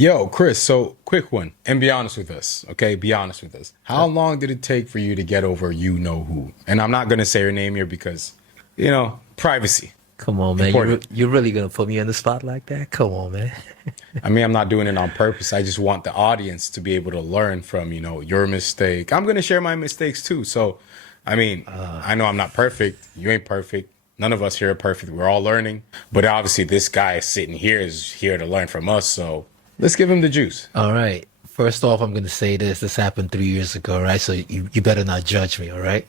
Yo, Chris, so quick one, and be honest with us, okay? Be honest with us. How long did it take for you to get over you know who? And I'm not gonna say her name here because, privacy, Come on, man. important. You're really gonna put me on the spot like that? Come on, man. I mean, I'm not doing it on purpose. I just want the audience to be able to learn from, your mistake. I'm gonna share my mistakes too. So, I know I'm not perfect. You ain't perfect. None of us here are perfect. We're all learning. But obviously, this guy sitting here is here to learn from us. So let's give him the juice. All right. First off, I'm gonna say this. This happened 3 years ago, right? So you better not judge me, all right?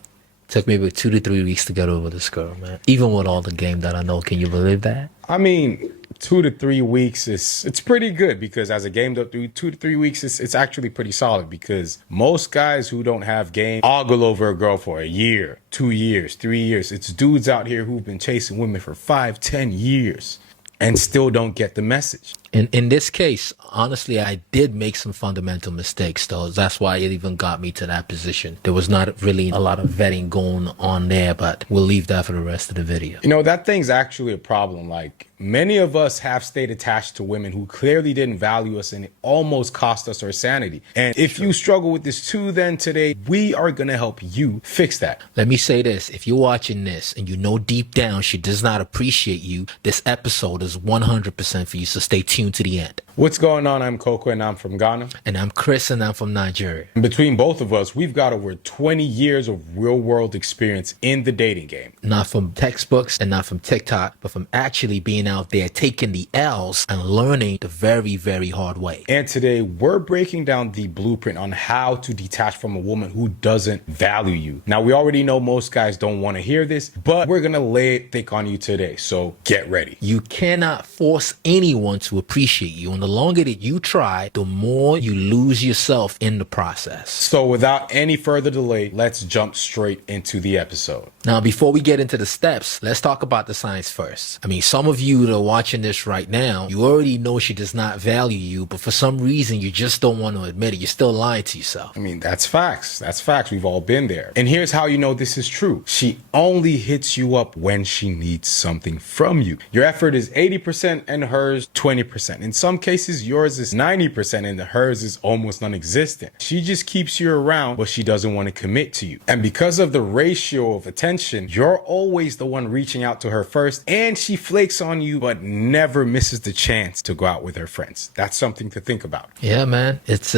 Took maybe 2 to 3 weeks to get over this girl, man. Even with all the game that I know, can you believe that? I mean, 2 to 3 weeks it's pretty good because as a game up through 2 to 3 weeks, it's actually pretty solid because most guys who don't have game ogle over a girl for a year, 2 years, 3 years. It's dudes out here who've been chasing women for 5, 10 years and still don't get the message. In this case, honestly, I did make some fundamental mistakes, though. That's why it even got me to that position. There was not really a lot of vetting going on there, but we'll leave that for the rest of the video. That thing's actually a problem. Like, many of us have stayed attached to women who clearly didn't value us and it almost cost us our sanity. And if you struggle with this too, then today we are going to help you fix that. Let me say this. If you're watching this and you know deep down she does not appreciate you, this episode is 100% for you, so stay tuned to the end. What's going on? I'm Coco and I'm from Ghana. And I'm Chris and I'm from Nigeria. And between both of us, we've got over 20 years of real world experience in the dating game. Not from textbooks and not from TikTok, but from actually being out there, taking the L's and learning the very, very hard way. And today we're breaking down the blueprint on how to detach from a woman who doesn't value you. Now, we already know most guys don't want to hear this, but we're going to lay it thick on you today. So get ready. You cannot force anyone to appreciate you. And the longer that you try, the more you lose yourself in the process. So without any further delay, let's jump straight into the episode. Now, before we get into the steps, let's talk about the science first. I mean, some of you that are watching this right now, you already know she does not value you, but for some reason, you just don't want to admit it. You're still lying to yourself. I mean, that's facts. That's facts. We've all been there. And here's how you know this is true. She only hits you up when she needs something from you. Your effort is 80% and hers 20%. In some cases, yours is 90% and hers is almost non-existent. She just keeps you around, but she doesn't want to commit to you. And because of the ratio of attention, you're always the one reaching out to her first, and she flakes on you, but never misses the chance to go out with her friends. That's something to think about. Yeah, man. It's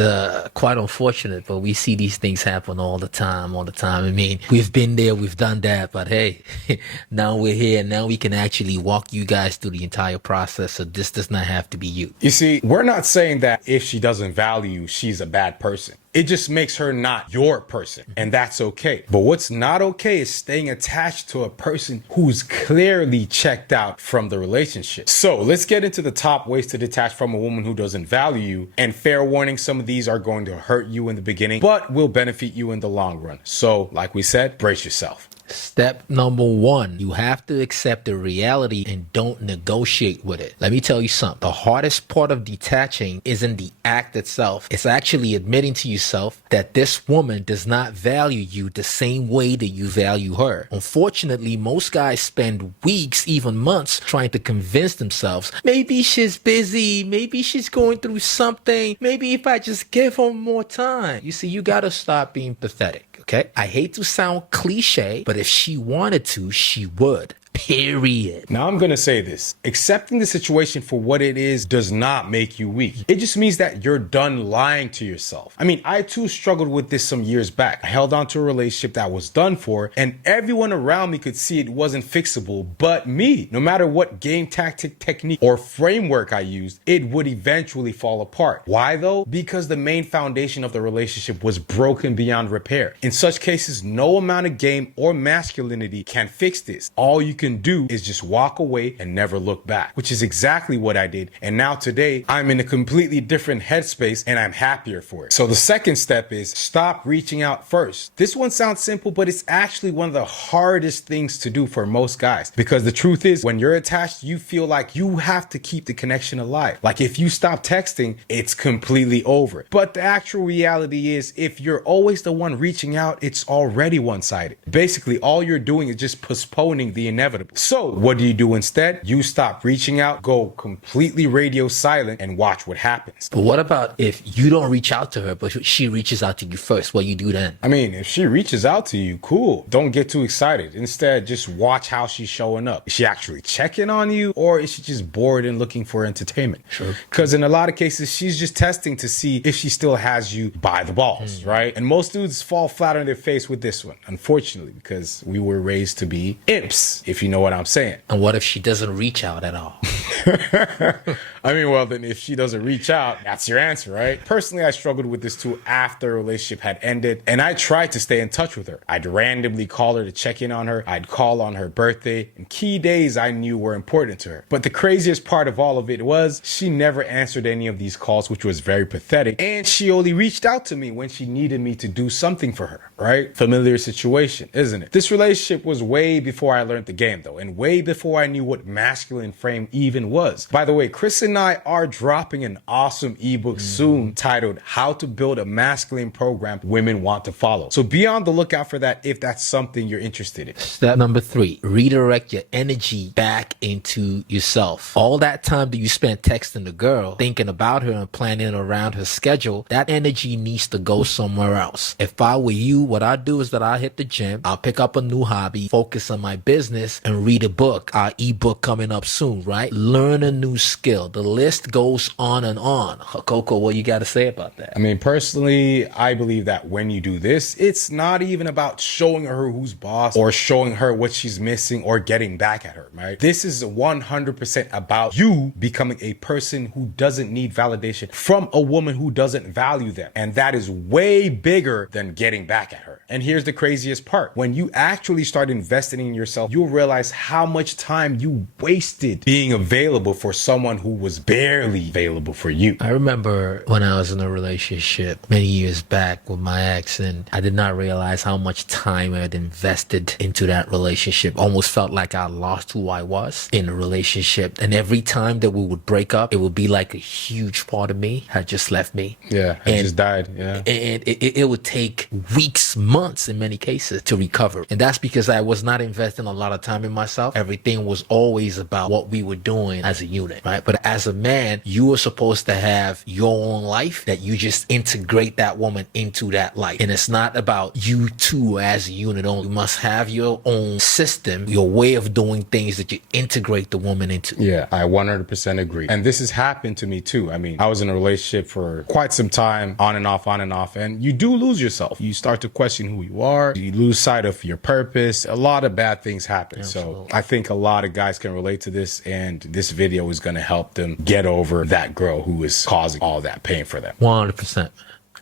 quite unfortunate, but we see these things happen all the time. I mean, we've been there, we've done that, but hey, now we're here. Now we can actually walk you guys through the entire process, so this does not have to be you. You see, we're not saying that if she doesn't value you, she's a bad person. It just makes her not your person, and that's okay. But what's not okay is staying attached to a person who's clearly checked out from the relationship. So let's get into the top ways to detach from a woman who doesn't value you. And fair warning, some of these are going to hurt you in the beginning, but will benefit you in the long run. So like we said, brace yourself. Step number one, you have to accept the reality and don't negotiate with it. Let me tell you something. The hardest part of detaching isn't the act itself. It's actually admitting to yourself that this woman does not value you the same way that you value her. Unfortunately, most guys spend weeks, even months, trying to convince themselves, maybe she's busy, maybe she's going through something, maybe if I just give her more time. You see, you gotta stop being pathetic. Okay, I hate to sound cliche, but if she wanted to, she would. Period. Now I'm going to say this. Accepting the situation for what it is does not make you weak. It just means that you're done lying to yourself. I mean, I too struggled with this some years back. I held on to a relationship that was done for, and everyone around me could see it wasn't fixable, but me. No matter what game tactic, technique, or framework I used, it would eventually fall apart. Why though? Because the main foundation of the relationship was broken beyond repair. In such cases, no amount of game or masculinity can fix this. All you can do is just walk away and never look back, which is exactly what I did. And now today I'm in a completely different headspace and I'm happier for it. So the second step is stop reaching out first. This one sounds simple, but it's actually one of the hardest things to do for most guys, because the truth is when you're attached, you feel like you have to keep the connection alive. Like if you stop texting, it's completely over. But the actual reality is if you're always the one reaching out, it's already one-sided. Basically, all you're doing is just postponing the inevitable. inevitable. So what do instead? You stop reaching out, go completely radio silent, and watch what happens. But what about if you don't reach out to her, but she reaches out to you first? What you do then? I mean, if she reaches out to you, cool. Don't get too excited. Instead, just watch how she's showing up. Is she actually checking on you, or is she just bored and looking for entertainment? Sure. Because in a lot of cases, she's just testing to see if she still has you by the balls, right? And most dudes fall flat on their face with this one, unfortunately, because we were raised to be imps, if you know what I'm saying. And what if she doesn't reach out at all? I mean, well, then if she doesn't reach out, that's your answer, right? Personally, I struggled with this too after a relationship had ended, and I tried to stay in touch with her. I'd randomly call her to check in on her. I'd call on her birthday and key days I knew were important to her. But the craziest part of all of it was she never answered any of these calls, which was very pathetic. And she only reached out to me when she needed me to do something for her, right? Familiar situation, isn't it? This relationship was way before I learned the game, though, and way before I knew what masculine frame even was. By the way, Chris and I are dropping an awesome ebook soon titled How to Build a Masculine Program Women Want to Follow. So be on the lookout for that if that's something you're interested in. Step number 3, redirect your energy back into yourself. All that time that you spent texting the girl, thinking about her and planning around her schedule, that energy needs to go somewhere else. If I were you, what I'd do is that I'll hit the gym, I'll pick up a new hobby, focus on my business, and read a book. Our ebook coming up soon, right? Learn a new skill. The list goes on and on. Coco, what you got to say about that? I mean, personally, I believe that when you do this, it's not even about showing her who's boss or showing her what she's missing or getting back at her, right? This is 100% about you becoming a person who doesn't need validation from a woman who doesn't value them. And that is way bigger than getting back at her. And here's the craziest part. When you actually start investing in yourself, you'll realize how much time you wasted being available for someone who was barely available for you. I remember when I was in a relationship many years back with my ex, and I did not realize how much time I had invested into that relationship. Almost felt like I lost who I was in a relationship. And every time that we would break up, it would be like a huge part of me had just left me. Yeah, it just died. Yeah. And it would take weeks, months in many cases to recover. And that's because I was not investing a lot of time in myself. Everything was always about what we were doing as a unit, right? But as a man, you are supposed to have your own life that you just integrate that woman into that life. And it's not about you two as a unit only. You must have your own system, your way of doing things that you integrate the woman into. Yeah, I 100% agree. And this has happened to me too. I mean, I was in a relationship for quite some time, on and off, and you do lose yourself. You start to question who you are. You lose sight of your purpose. A lot of bad things happen. Absolutely. So I think a lot of guys can relate to this, and this video is going to help them get over that girl who is causing all that pain for them. 100%.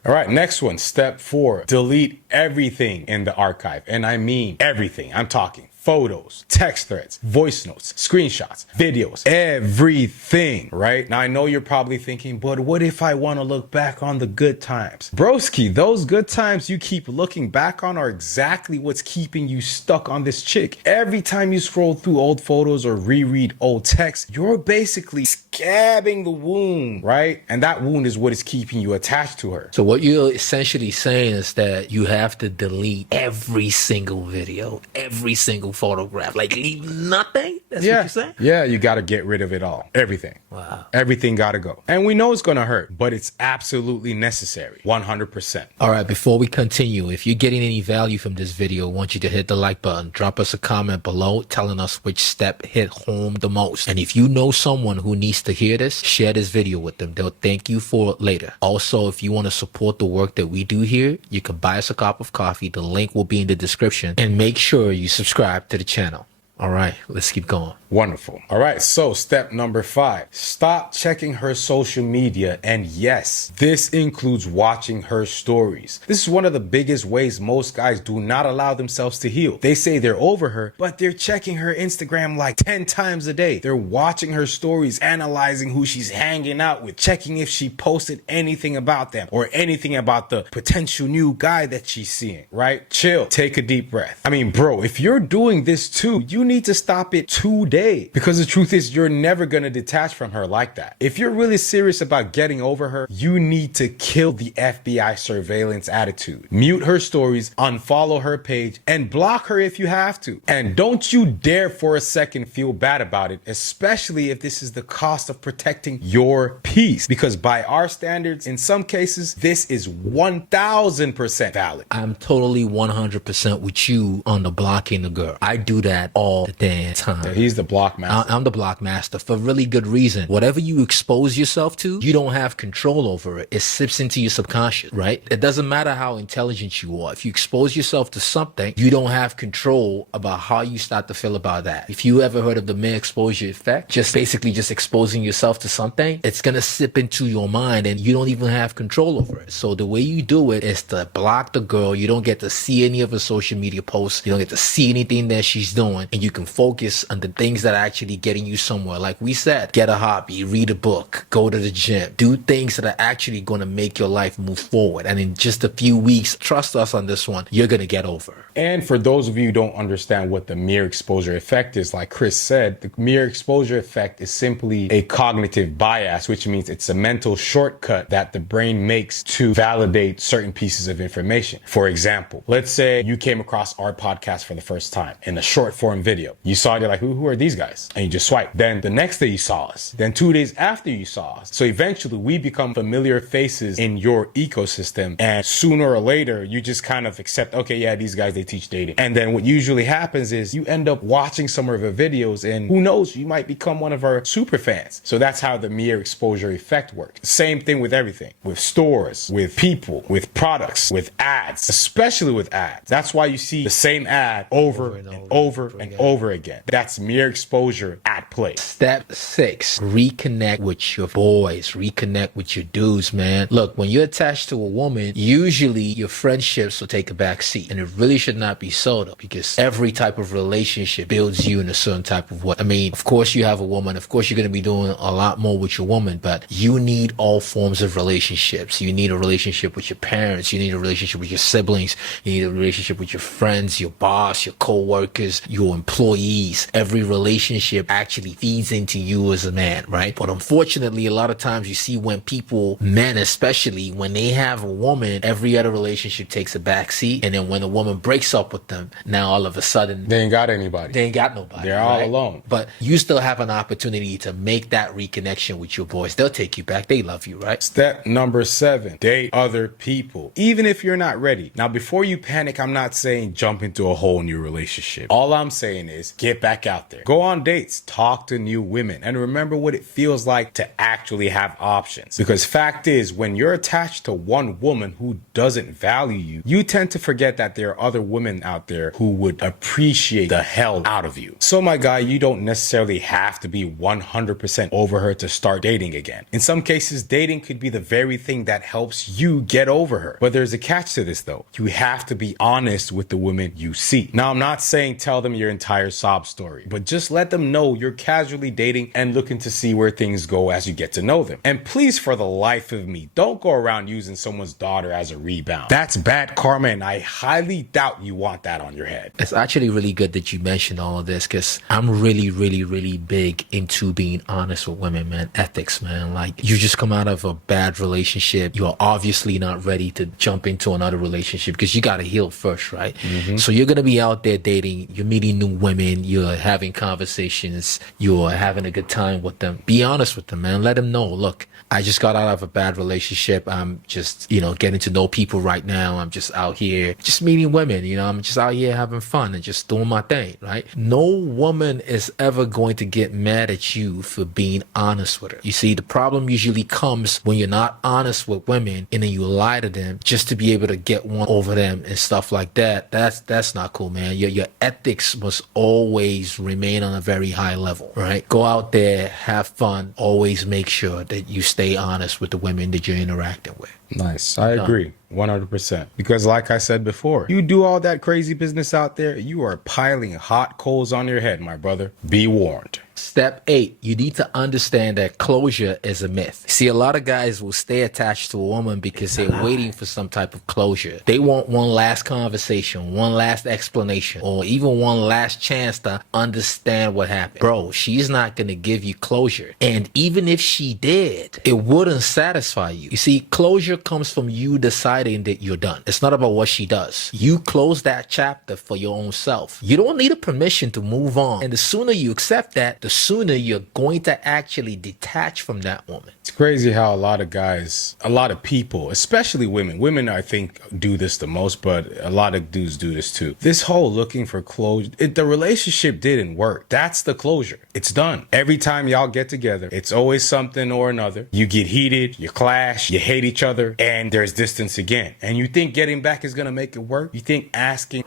All right, next one, step 4, delete everything in the archive. And I mean everything. I'm talking photos, text threads, voice notes, screenshots, videos, everything, right? Now, I know you're probably thinking, but what if I want to look back on the good times? Broski, those good times you keep looking back on are exactly what's keeping you stuck on this chick. Every time you scroll through old photos or reread old texts, you're basically scabbing the wound, right? And that wound is what is keeping you attached to her. So what you're essentially saying is that you have to delete every single video, every single photograph, like leave nothing. That's what you're saying? Yeah, you got to get rid of it all. Everything. Wow. Everything got to go. And we know it's going to hurt, but it's absolutely necessary. 100%. All right, before we continue, if you're getting any value from this video, I want you to hit the like button. Drop us a comment below telling us which step hit home the most. And if you know someone who needs to hear this, share this video with them. They'll thank you for it later. Also, if you want to support the work that we do here, you can buy us a cup of coffee. The link will be in the description. And make sure you subscribe to the channel. All right, let's keep going. Wonderful. All right, so step number 5, stop checking her social media. And yes, this includes watching her stories. This is one of the biggest ways most guys do not allow themselves to heal. They say they're over her, but they're checking her Instagram like 10 times a day. They're watching her stories, analyzing who she's hanging out with, checking if she posted anything about them or anything about the potential new guy that she's seeing, right? Chill, take a deep breath. I mean, bro, if you're doing this too, you need to stop it today, because the truth is you're never going to detach from her like that. If you're really serious about getting over her, you need to kill the FBI surveillance attitude. Mute her stories, unfollow her page, and block her if you have to. And don't you dare for a second feel bad about it, especially if this is the cost of protecting your peace. Because by our standards, in some cases, this is 1000% valid. I'm totally 100% with you on the blocking the girl. I do that all the damn time. Yeah, he's the block master. I'm the block master for really good reason. Whatever you expose yourself to, you don't have control over it. It sips into your subconscious, right? It doesn't matter how intelligent you are. If you expose yourself to something, you don't have control about how you start to feel about that. If you ever heard of the mere exposure effect, just basically just exposing yourself to something, it's going to sip into your mind and you don't even have control over it. So the way you do it is to block the girl. You don't get to see any of her social media posts. You don't get to see anything that she's doing, and you can focus on the things that are actually getting you somewhere. Like we said, get a hobby, read a book, go to the gym, do things that are actually going to make your life move forward. And in just a few weeks, trust us on this one, you're going to get over. And for those of you who don't understand what the mere exposure effect is, like Chris said, the mere exposure effect is simply a cognitive bias, which means it's a mental shortcut that the brain makes to validate certain pieces of information. For example, let's say you came across our podcast for the first time in a short form video. You saw it, you're like, who are these guys? And you just swipe. Then the next day you saw us. Then 2 days after you saw us. So eventually we become familiar faces in your ecosystem. And sooner or later, you just kind of accept, okay, yeah, these guys, they teach dating. And then what usually happens is you end up watching some of our videos, and who knows, you might become one of our super fans. So that's how the mere exposure effect works. Same thing with everything, with stores, with people, with products, with ads, especially with ads. That's why you see the same ad over and over again. That's mere exposure at play. Step 6, reconnect with your boys, reconnect with your dudes, man. Look, when you're attached to a woman, usually your friendships will take a back seat, and it really should not be so though, because every type of relationship builds you in a certain type of way. I mean, of course you have a woman, of course you're going to be doing a lot more with your woman, but you need all forms of relationships. You need a relationship with your parents, you need a relationship with your siblings, you need a relationship with your friends, your boss, your co-workers, your employees. Every relationship actually feeds into you as a man, right? But unfortunately, a lot of times you see when people, men especially, when they have a woman, every other relationship takes a backseat, and then when a woman breaks up with them, now all of a sudden They ain't got anybody. they ain't got nobody. They're all alone. But you still have an opportunity to make that reconnection with your boys. They'll take you back. They love you, right? Step number 7, date other people, even if you're not ready. Now, before you panic, I'm not saying jump into a whole new relationship. All I'm saying is get back out there. Go on dates, talk to new women, and remember what it feels like to actually have options. Because fact is, when you're attached to one woman who doesn't value you, you tend to forget that there are other women out there who would appreciate the hell out of you. So my guy, you don't necessarily have to be 100% over her to start dating again. In some cases, dating could be the very thing that helps you get over her. But there's a catch to this though. You have to be honest with the women you see. Now, I'm not saying tell them your entire sob story, but just let them know you're casually dating and looking to see where things go as you get to know them. And please, for the life of me, don't go around using someone's daughter as a rebound. That's bad karma, and I highly doubt you want that on your head. It's actually really good that you mentioned all of this, because I'm really big into being honest with women, man. Ethics, man. Like, you just come out of a bad relationship. You are obviously not ready to jump into another relationship because you got to heal first, right? So you're going to be out there dating. You're meeting new women. You're having conversations. You're having a good time with them. Be honest with them, man. Let them know, look, I just got out of a bad relationship. I'm just, getting to know people right now. I'm just out here just meeting women, I'm just out here having fun and just doing my thing, right? No woman is ever going to get mad at you for being honest with her. You see, the problem usually comes when you're not honest with women and then you lie to them just to be able to get one over them and stuff like that. That's not cool, man. Your ethics must always remain on a very high level, right? Go out there, have fun. Always make sure that you stay honest with the women that you're interacting with. Nice. I agree 100%. Because like I said before, you do all that crazy business out there, you are piling hot coals on your head, my brother. Be warned. Step 8, you need to understand that closure is a myth. See, a lot of guys will stay attached to a woman because they're waiting for some type of closure. They want one last conversation, one last explanation, or even one last chance to understand what happened. Bro, she's not going to give you closure. And even if she did, it wouldn't satisfy you. You see, closure comes from you deciding that you're done. It's not about what she does. You close that chapter for your own self. You don't need a permission to move on. And the sooner you accept that, the sooner you're going to actually detach from that woman. It's crazy how a lot of guys, a lot of people, especially women I think do this the most, but a lot of dudes do this too. This whole looking for closure, the relationship didn't work. That's the closure. It's done. Every time y'all get together, it's always something or another. You get heated, you clash, you hate each other, and there's distance again. And you think getting back is going to make it work? You think asking,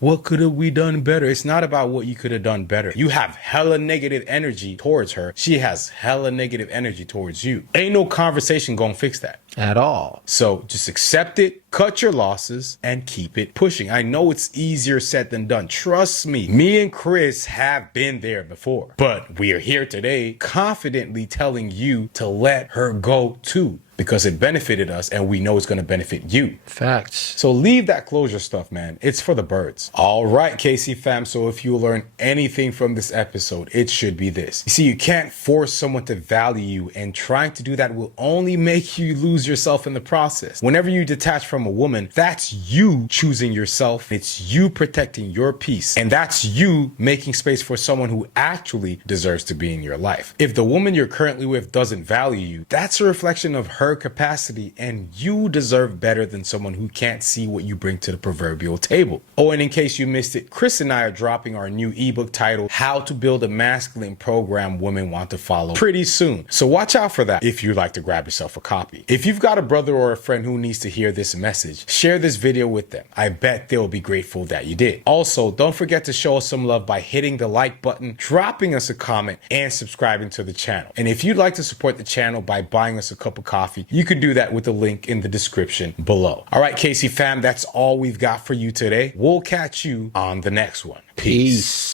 what could have we done better? It's not about what you could have done better. You have hella negative energy towards her. She has hella negative energy towards you. Ain't no conversation gonna fix that. At all. So just accept it, cut your losses, and keep it pushing. I know it's easier said than done. Trust me. Me and Chris have been there before. But we are here today confidently telling you to let her go too, because it benefited us and we know it's going to benefit you. Facts. So leave that closure stuff, man. It's for the birds. All right, KC fam. So if you learn anything from this episode, it should be this. You see, you can't force someone to value you, and trying to do that will only make you lose yourself in the process. Whenever you detach from a woman, that's you choosing yourself. It's you protecting your peace. And that's you making space for someone who actually deserves to be in your life. If the woman you're currently with doesn't value you, that's a reflection of her capacity, and you deserve better than someone who can't see what you bring to the proverbial table. Oh, and in case you missed it, Chris and I are dropping our new ebook titled How to Build a Masculine Program Women Want to Follow pretty soon. So watch out for that if you'd like to grab yourself a copy. If you've got a brother or a friend who needs to hear this message, share this video with them. I bet they'll be grateful that you did. Also, don't forget to show us some love by hitting the like button, dropping us a comment, and subscribing to the channel. And if you'd like to support the channel by buying us a cup of coffee, you can do that with the link in the description below. All right, KC fam, that's all we've got for you today. We'll catch you on the next one. Peace.